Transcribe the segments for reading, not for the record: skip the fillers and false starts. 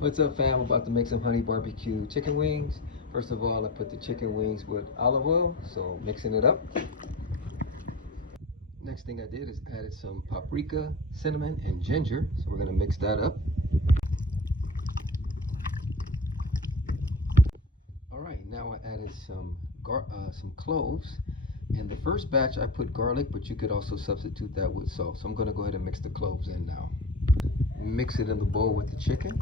What's up, fam? I'm about to make some honey barbecue chicken wings. First of all, I put the chicken wings with olive oil, so mixing it up. Next thing I did is added some paprika, cinnamon, and ginger. So we're gonna mix that up. All right, now I added some cloves. In the first batch, I put garlic, but you could also substitute that with salt. So I'm gonna go ahead and mix the cloves in now. Mix it in the bowl with the chicken.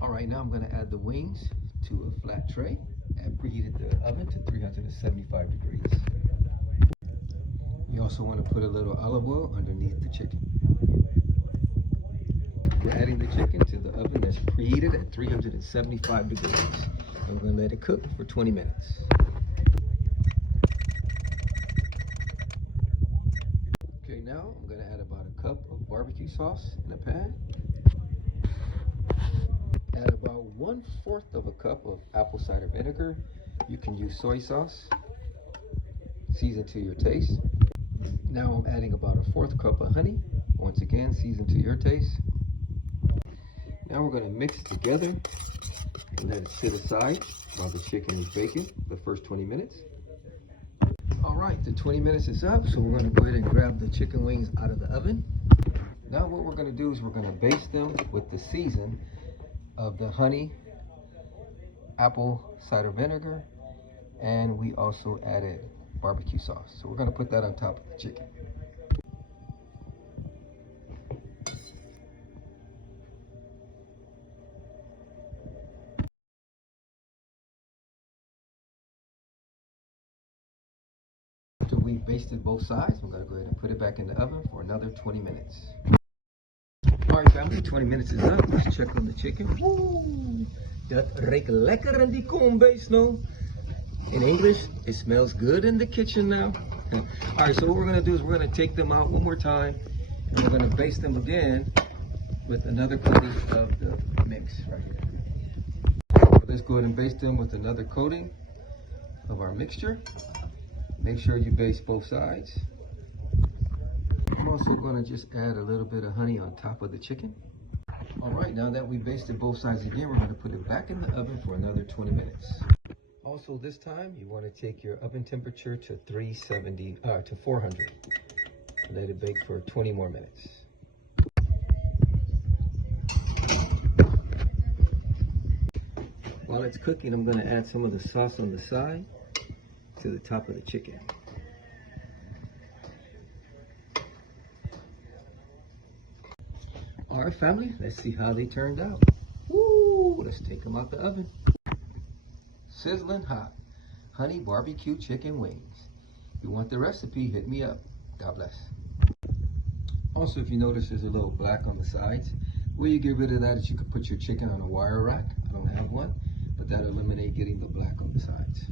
All right, now I'm going to add the wings to a flat tray and preheated the oven to 375 degrees. You also want to put a little olive oil underneath the chicken. We're adding the chicken to the oven that's preheated at 375 degrees. And we're going to let it cook for 20 minutes. Okay, now I'm going to add about a cup of barbecue sauce in a pan. Add about 1/4 of a cup of apple cider vinegar. You can use soy sauce. Season to your taste. Now I'm adding about a 1/4 cup of honey. Once again, season to your taste. Now we're going to mix it together and let it sit aside while the chicken is baking the first 20 minutes. All right, the 20 minutes is up, so we're going to go ahead and grab the chicken wings out of the oven. Now what we're going to do is we're going to baste them with the season of the honey, apple cider vinegar, and we also added barbecue sauce. So we're going to put that on top of the chicken. After we basted both sides, we're going to go ahead and put it back in the oven for another 20 minutes. All right, family, 20 minutes is up. Let's check on the chicken. Woo! Dat ruikt lekker in die koolbeest, no? In English, it smells good in the kitchen now. All right, so what we're going to do is we're going to take them out one more time, and we're going to baste them again with another coating of the mix right here. So let's go ahead and baste them with another coating of our mixture. Make sure you baste both sides. I'm also going to just add a little bit of honey on top of the chicken. All right, now that we basted both sides again, we're going to put it back in the oven for another 20 minutes. Also, this time you want to take your oven temperature to 400. Let it bake for 20 more minutes. While it's cooking, I'm going to add some of the sauce on the side to the top of the chicken. All right, family, let's see how they turned out. Woo! Let's take them out the oven. Sizzling hot honey barbecue chicken wings. If you want the recipe, hit me up. God bless. Also, if you notice there's a little black on the sides, the way you get rid of that is you could put your chicken on a wire rack. I don't have one, but that'll eliminate getting the black on the sides.